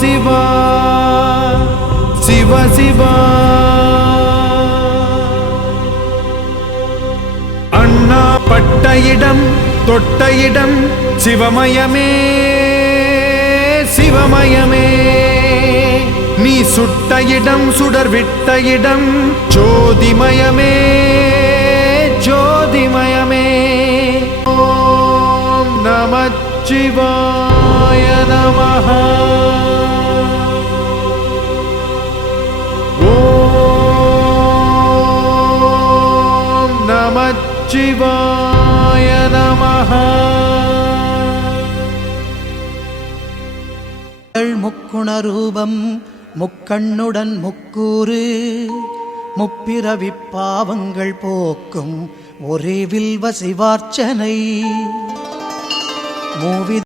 சிவா சிவ சிவா அண்ணா பட்ட இடம் தொட்ட இடம் சிவமயமே சிவமயமே. நீ சுட்ட இடம் சுடர் விட்ட இடம் ஜோதிமயமே ஜோதிமயமே. ஓம் நமச்சிவாய நமஹா. நமச்சிவாய நமஹ. கள் முக்குணரூபம் முக்கண்ணுடன் முக்கூறு முப்பிறவிப் பாவங்கள் போக்கும் ஒரே வில்வ சிவார்ச்சனை. மூவி